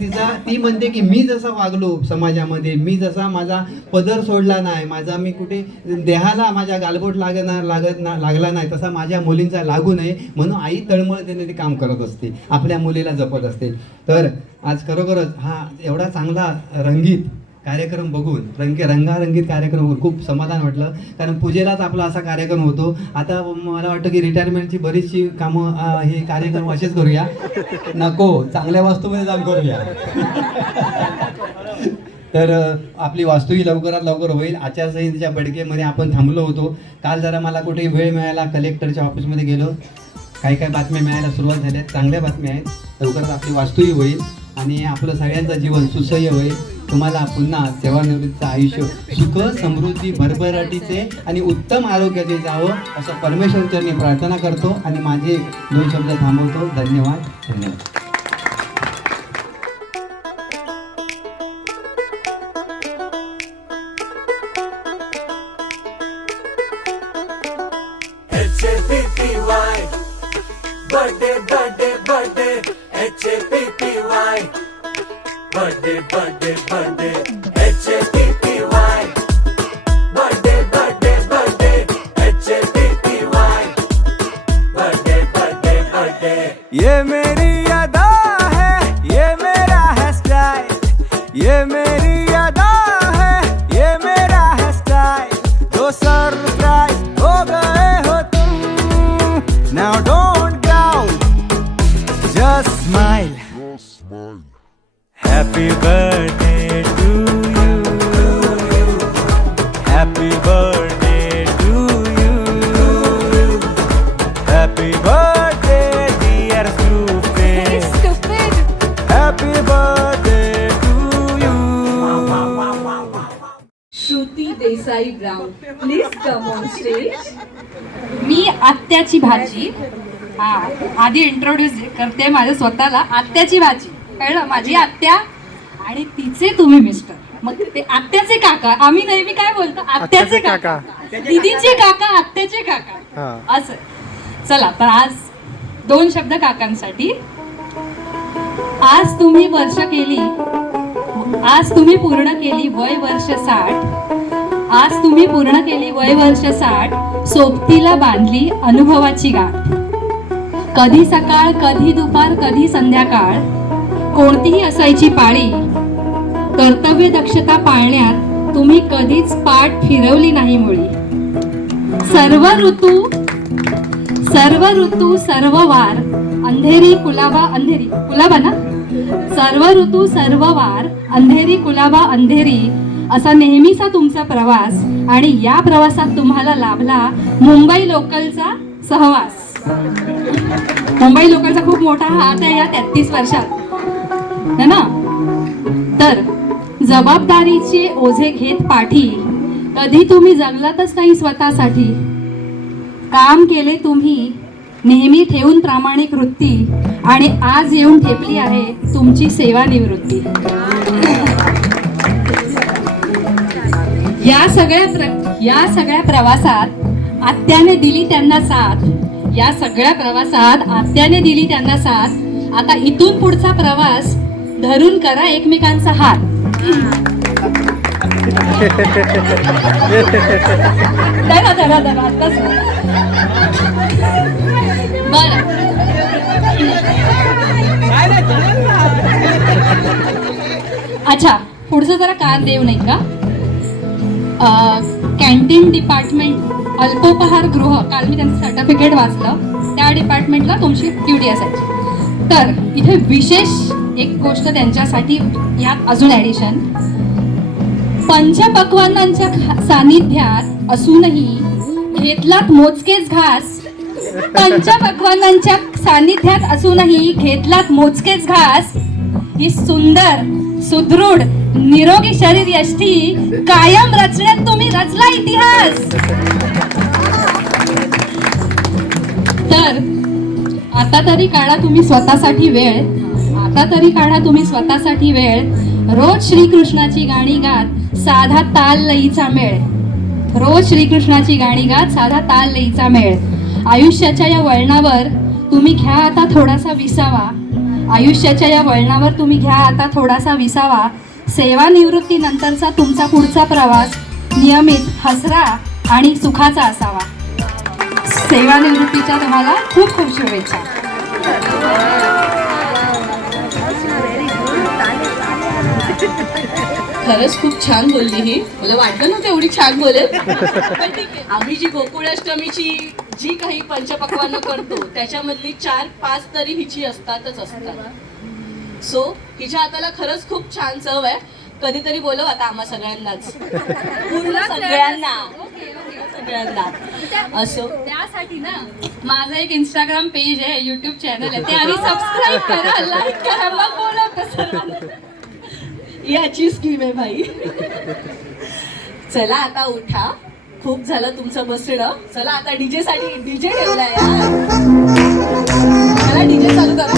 ती म्हणते की मी जसा वागलो समाजामध्ये, मी जसा माझा पदर सोडला नाही, माझा मी कुठे देहाला माझ्या गालबोट लागला नाही, तसा माझ्या मुलींचा लागू नये म्हणून आई तळमळतेने ते काम करत असते, आपल्या मुलीला जपत असते. तर आज खरोखरच हा एवढा चांगला रंगीत कार्यक्रम बघून, रंगारंगीत कार्यक्रम बघून खूप समाधान वाटलं. कारण पूजेलाच आपला असा कार्यक्रम होतो. आता मला वाटतं की रिटायरमेंटची बरीचशी कामं हे कार्यक्रम असेच करूया. नको, चांगल्या वास्तूमध्ये जाऊन करूया. तर आपली वास्तूही लवकरात लवकर होईल. आचारसंहितेच्या बडकेमध्ये आपण थांबलो होतो. काल जरा मला कुठे वेळ मिळाला, कलेक्टरच्या ऑफिसमध्ये गेलो. काही बातम्या मिळायला सुरुवात झाल्या, चांगल्या बातम्या आहेत. लवकरात आपली वास्तूही होईल आणि आपलं सगळ्यांचं जीवन सुसह्य होईल. तुम्हाला पुन्हा सेवानिवृत्तीचं आयुष्य सुख समृद्धी भरभराटीचे आणि उत्तम आरोग्याचे जावं असं परमेश्वरचरणी प्रार्थना करतो आणि माझे 2 शब्द थांबवतो. धन्यवाद. धन्यवाद. ये मेरी अदा है, ये मेरा है स्टाइल, ये मेरी अदा है, ये मेरा है स्टाइल. तो सरप्राइज हो गए हो तुम, now don't doubt, just smile. Happy birthday to you, happy birthday to you, happy birthday dear stupid, happy birthday to you. Shruti Desai Brown, please come on stage. मी आत्याची भाजी. हा, आधी इंट्रोड्यूस करते माझ्या स्वतःला. आत्याची भाजी, कळलं? माझी आत्या आणि तिचे तुम्ही मिस्टर. मग ते आत्याचे काका. आम्ही नेहमी काय बोलतो? आत्याचे काका, दीदीचे काका, आत्याचे काका, असं. चला, तर आज 2 शब्द काकांसाठी. आज तुम्ही पूर्ण केली वय वर्ष 60. आज तुम्ही पूर्ण केली वय वर्ष 60. सोबतीला बांधली अनुभवाची गाठ. कधी सकाळ, कधी दुपार, कधी संध्याकाळ, कोणतीही असायची पाळी. कर्तव्य दक्षता पाळण्यात तुम्ही कधीच पाठ फिरवली नाही मुळी. सर्व ऋतू सर्व वार, अंधेरी कुलाबा अंधेरी, कुलाबा ना? सर्व ऋतू सर्व वार, अंधेरी कुलाबा अंधेरी, असा नेहमीचा तुमचा प्रवास. आणि या प्रवासात तुम्हाला लाभला मुंबई लोकलचा सहवास. मुंबई लोकलचा खूप मोठा हात आहे या 33 वर्षात, है ना? तर जबाबदारीचे ओझे घेत पाठी, कधी तुम्ही जगलातच नाही स्वतःसाठी. काम केले तुम्ही नेहमी ठेवून प्रामाणिक वृत्ती, आणि आज येऊन ठेपली आहे तुमची सेवानिवृत्ती. या सगळ्या प्रवासात आत्याने दिली त्यांना साथ. या सगळ्या प्रवासात आत्याने दिली त्यांना साथ. आता इथून पुढचा प्रवास धरून करा एकमेकांचा हात. अच्छा, पुढचं जरा कान देऊ नाही का? कॅन्टीन डिपार्टमेंट, अल्पोपहार गृह, काल मी त्यांचं सर्टिफिकेट वाचलं. त्या डिपार्टमेंटला तुमची ड्युटी असायची. तर इथे विशेष एक गोष्ट त्यांच्यासाठी यात अजून ॲडिशन. पंचपक्वान्नांच्या सानिध्यात असूनही घेतलात मोजकेच घास. पंचपक्वान्नांच्या सानिध्यात असूनही घेतलात मोजकेच घास. ही सुंदर, सुदृढ, निरोगी शरीर यष्टी कायम रचण्यात तुम्ही रचला इतिहास. तर आता तरी काढा तुम्ही स्वतःसाठी वेळ. आता तरी काढा तुम्ही स्वतःसाठी वेळ. रोज श्रीकृष्णाची गाणी गात साधा ताल लईचा मेळ. रोज श्रीकृष्णाची गाणी गात साधा ताल लईचा मेळ. आयुष्याच्या या वळणावर तुम्ही घ्या आता थोडासा विसावा. आयुष्याच्या या वळणावर तुम्ही घ्या आता थोडासा विसावा. सेवानिवृत्तीनंतरचा तुमचा पुढचा प्रवास नियमित, हसरा आणि सुखाचा असावा. सेवानिवृत्तीच्या तुम्हाला खूप खूप शुभेच्छा. खरंच खूप छान बोलली ही. मला वाटलं नव्हतं एवढी छान बोलेल. पण ठीक आहे, आम्ही जी गोकुळाष्टमीची जी काही पंचपक्वान्न करतो त्याच्यामधली 4-5 तरी हिची असतातच असतात. सो हिच्या हाताला खरंच खूप छान चव आहे. कधीतरी बोलव आता आम्हा सगळ्यांनाच, पूर्ण सगळ्यांना असो. त्यासाठी ना माझं एक इंस्टाग्राम पेज आहे, युट्यूब चॅनल आहे, ते आधी सबस्क्राईब करा, लाईक करा, मग बोला कसं. याची स्कीम आहे भाई. चला आता उठा, खूप झालं तुमचं बसणं. चला आता डीजे साठी डीजे ठेवलाय यार. चला डीजे चालू करा.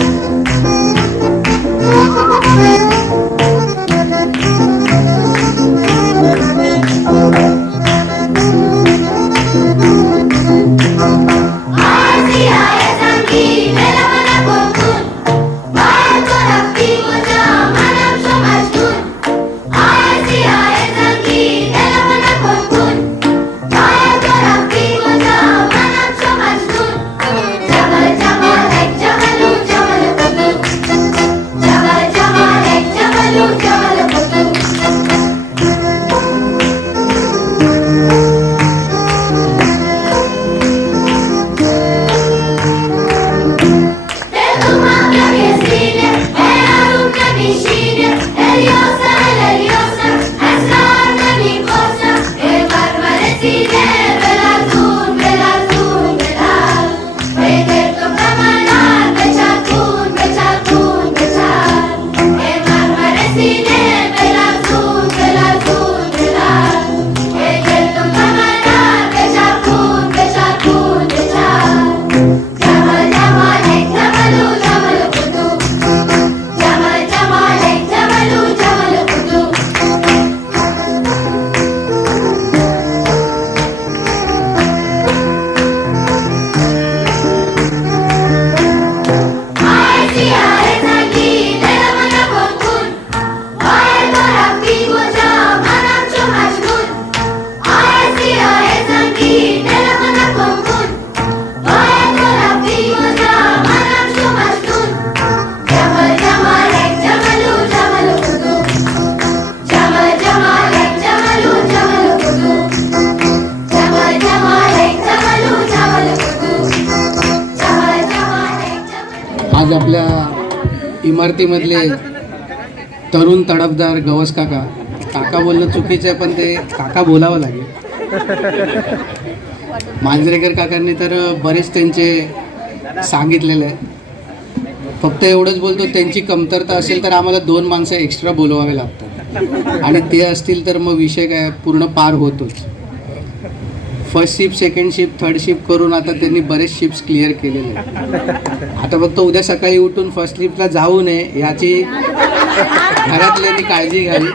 Jabal, jabal, आज आपल्या इमारतीमधले तरुण तडफदार गवस काका, काका बोलणं चुकीचं आहे पण ते काका बोलावं लागेल. मांजरेकर काकांनी तर बरेच त्यांचे सांगितलेलं आहे. फक्त एवढंच बोलतो, त्यांची कमतरता असेल तर आम्हाला 2 माणसं एक्स्ट्रा बोलवावे लागतात आणि ते असतील तर मग विषय काय पूर्ण पार होतोच. First shift, second shift, third shift करून आता त्यांनी बरेच शिफ्ट्स क्लिअर केलेले आहेत. आता फक्त उद्या सकाळी उठून फर्स्ट शिफ्टला जाऊ नये याची घरातल्यांनी काळजी घ्यावी.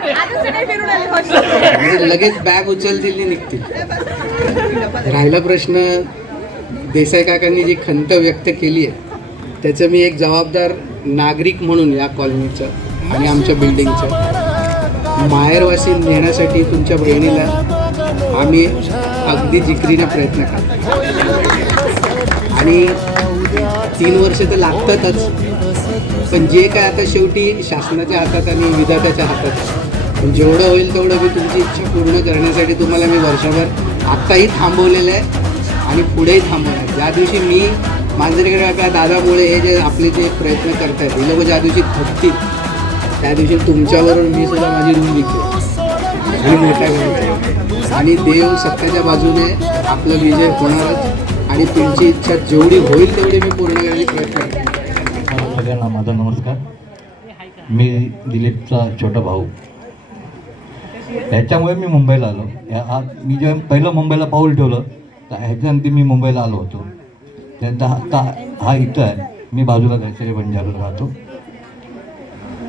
म्हणजे लगेच बॅग उचलतील आणि निघतील. राहिला प्रश्न, देसाई काकांनी जी खंत व्यक्त केली आहे त्याचं मी एक जबाबदार नागरिक म्हणून या कॉलनीचं आणि आमच्या बिल्डिंगचं माहेरवासी नेण्यासाठी तुमच्या बहिणीला आम्ही अगदी जिकरीने प्रयत्न करतो. आणि 3 वर्ष तर लागतातच, पण जे काय आता शेवटी शासनाच्या हातात आणि विधात्याच्या हातात, पण जेवढं होईल तेवढं मी तुमची इच्छा पूर्ण करण्यासाठी तुम्हाला मी वर्षभर आत्ताही थांबवलेलं आहे आणि पुढेही थांबवणार. ज्या दिवशी मी मांजरेकर काका, दादामुळे हे जे आपले जे प्रयत्न करतायत हे लोक ज्या दिवशी थकतील त्या दिवशी तुमच्यावरून मी सुद्धा माझी रूम विकतो आणि मोठ्या घरात, आणि देव सत्याच्या बाजूने आपला विजय होणारच आणि तुमची इच्छा जेवढी होईल तेवढी मी पूर्ण करण्याचा प्रयत्न करतो. सगळ्यांना माझा नमस्कार. मी दिलीपचा छोटा भाऊ. ह्याच्यामुळे मी मुंबईला आलो. मी जेव्हा पहिलं मुंबईला पाऊल ठेवलं तर ह्याच्यानंतर मी मुंबईला आलो होतो. त्यानंतर हा इथं आहे, मी बाजूला घरचे बंजारात राहतो.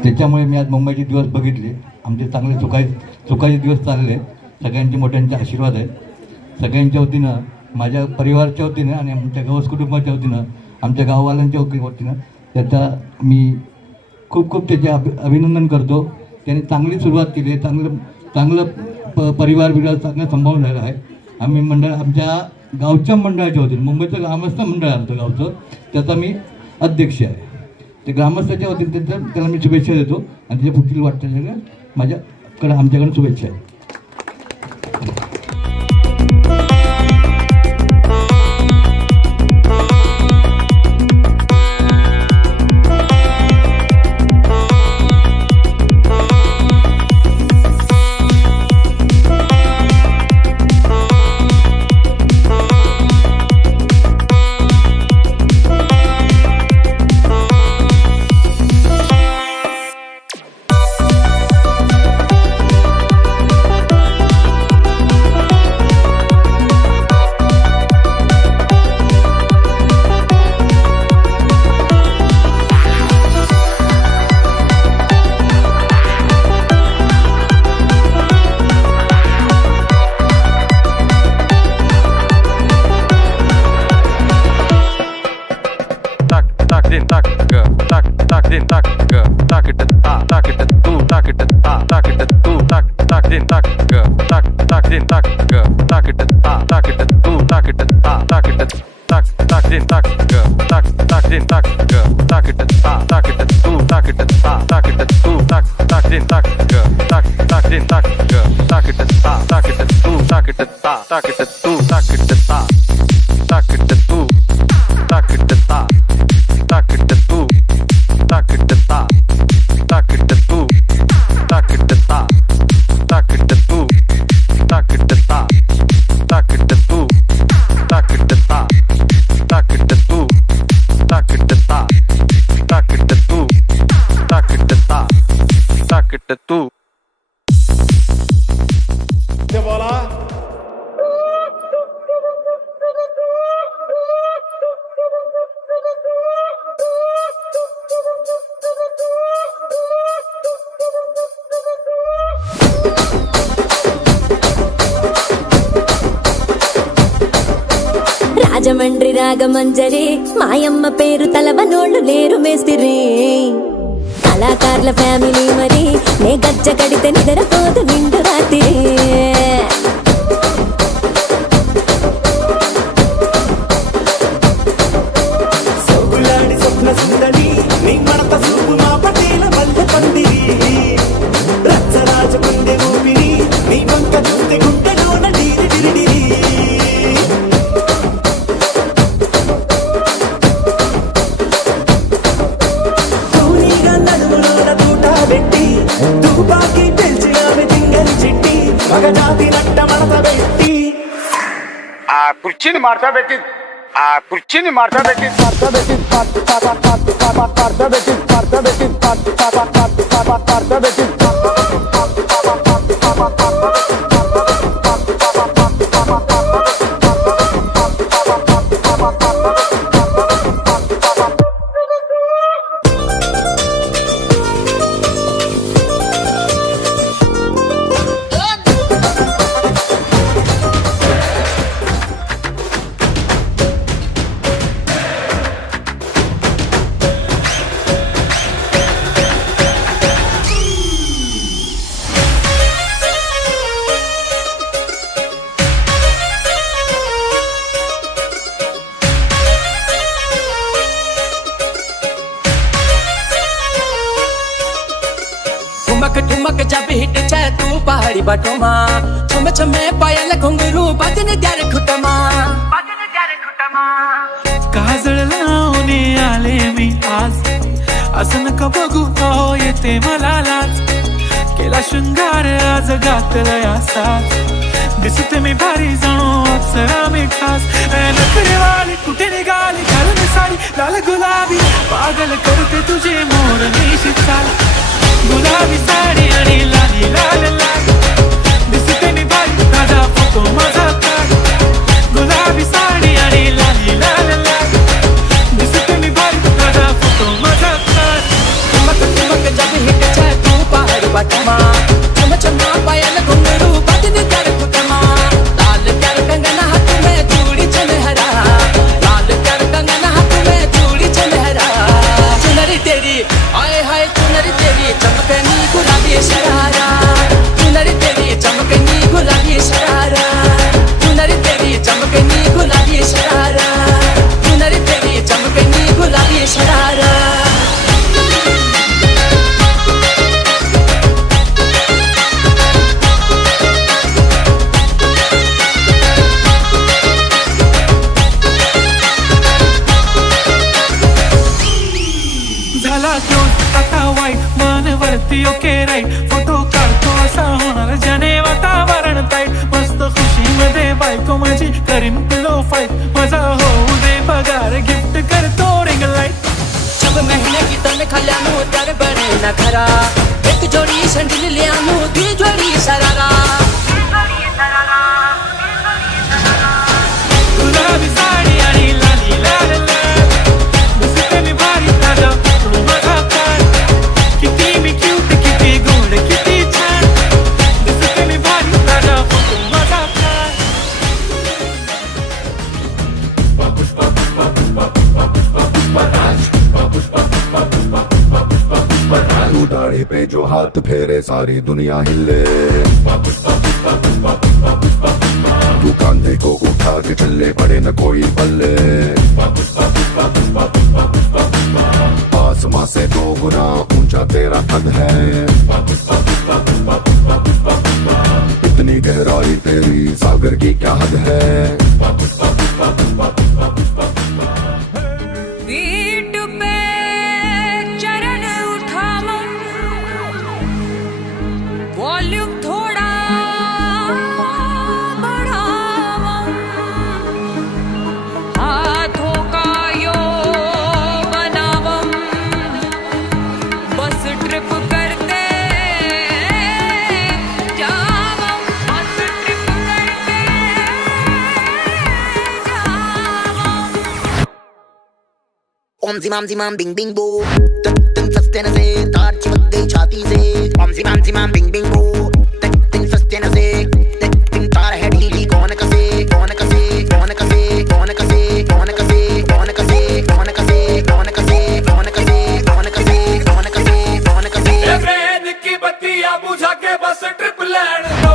त्याच्यामुळे मी आज मुंबईचे दिवस बघितले. आमचे चांगले सुखाचे दिवस चालले. सगळ्यांचे मोठ्यांचे आशीर्वाद आहेत. सगळ्यांच्या वतीनं, माझ्या परिवाराच्या वतीनं आणि आमच्या गवस कुटुंबाच्या वतीनं, आमच्या गाववाल्यांच्या वतीनं त्याचा मी खूप खूप त्याचे अभिनंदन करतो. त्याने चांगली सुरुवात केली आहे. चांगलं परिवार चांगलं सांभाळून राहिलं आहे. आम्ही मंडळ, आमच्या गावच्या मंडळाच्या वतीनं, मुंबईचं ग्रामस्थ मंडळ आहे आमचं गावचं, त्याचा मी अध्यक्ष आहे. ते ग्रामस्थाच्या वतीने त्याला मी शुभेच्छा देतो आणि त्याच्या पुढील वाटचालीला माझ्याकडे आमच्याकडे शुभेच्छा आहे. రాజమండ్రి రాగమంజరి మాయమ్మ పేరు తలవనోళ్ళు లేరు మేస్తిరి కళాకారుల ఫ్యామిలీ మరి నే గజ్జ కడితే నిద్రపోదు నిండు రాత్రి స్వప్న సుందరి నీ మడత సూపు మా పటేల వల్ల పందిరి రచ్చరాజు గుండె ఊపిరి నీ వంక చూస్తే గుండెలోన డీరి డిరిడిరి ಕುರ್ಚಿನ ಮಾಡ್ಸಬೇಕಿತ್ತು ಕುರ್ಚಿನ ठुमक जब हिट चाहे तू पहाड़ी बटोमा छम छमे पायल घुंगरू बाजन त्यारे खुटमा काजळ लावणे आले मी आज असं नका बघू अहो येते मला लाज केला शृंगार आज घातलया साज दिसते मी भारी जणू अप्सरा मी खास नखरेवाली कुठे निघाली घालून साडी लाल गुलाबी पागल करते तुझे मोर निशी चाल गुलाबी साडी आणि लाली लाल लाल दिसते मी भारी ताजा फोटो माझा काढ गुलाबी साडी आणि लाली लाल लाल दिसते मी भारी ताजा फोटो माझा काढ ठुमक ठुमक जब हिट चाहे तू पहाड़ी बटोमा छम छमा पायल घुंगरू बाजन त्यारे खुटमा लाल कर कंगना हाथ में चूड़ी छनहरा लाल कर कंगना हाथ में चूड़ी छनहरा चुनरी तेरी आए हाय चुनरी तेरी चमकनी गुलाबी शरारा चुनरी तेरी चमकनी गुलाबी शरारा चुनरी तेरी चमकनी गुलाबी शरारा चुनरी तेरी चमकनी गुलाबी शरारा झाला क्यों आता वाईट मन वरती ओके राईट फोटो काढतो असा होणार ज्याने वातावरण ताईट मस्त खुशी मध्ये बायको माझी करीन पिलो फाईट माझा होऊ दे पगार गिफ्ट करतो रिंग लाईट जब महीने की तन खल्यानु तर बने न खरा एक जोड़ी संडिल लियानु दी जोड़ी सरारा गुलाबी साडी आणि लाली लाल लाल दिसते मी भारी ताजा फोटो माझा काढ किती मी क्यूट किती गोड किती छान दिसते मी भारी ताजा फोटो माझा काढ तू दाढ़ी पे जो हाथ फेरे सारी दुनिया हिले तू कांधे को उठा के चले पड़े न कोई बल्ले आसमां से 2 गुना ऊंचा तेरा कद है इतनी गहराई तेरी सागर की क्या हद है पीठ पे चरण उठाओ वॉल्यूम थोड़ा बढ़ाओ हाथों का योग बनाओ बस ट्रिप करते जाओ बस ट्रिप करते ओम जिमाम जिमाम बिंग बिंग बो तन सस्ते न से तार चिपक गई छाती से ओम जिमाम बिंग बिंग बो तन सस्ते न से तन तार है ढीली कौन कसे कौन कसे कौन कसे कौन कसे कौन कसे कौन कसे कौन कसे कौन कसे कौन कसे कौन कसे कौन कसे कौन कसे ब्रेन की बत्तियां बुझा के बस ट्रिप लैंड दो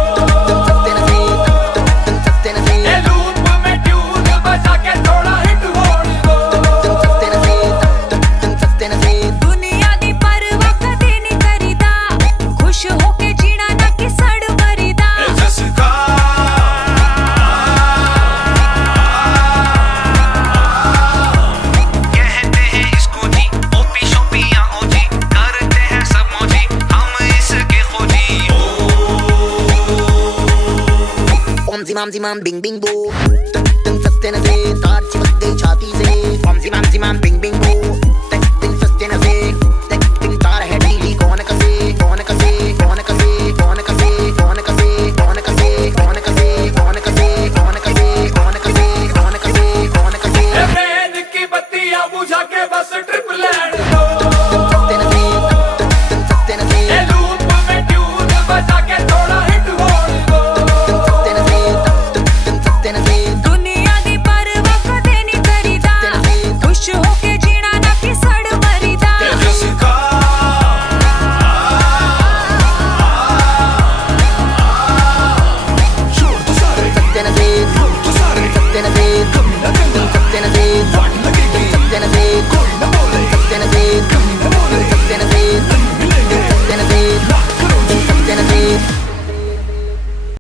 ये लूप में ट्यून बजा के थोड़ा हिट होने दो दुनिया दी परवाह कदे नहीं करीदा खुश होके जीना ना कि सड़ मरीदा कहते हैं इसको जी ओपी शोपियां ओजी करते हैं सब मोजी हम इसके खोजी ओम जिमाम बिंग बिंग बो तन सस्ते सस्ते न से तार चिपक गई छाती से, ओम जी माम बिंग बिंग बो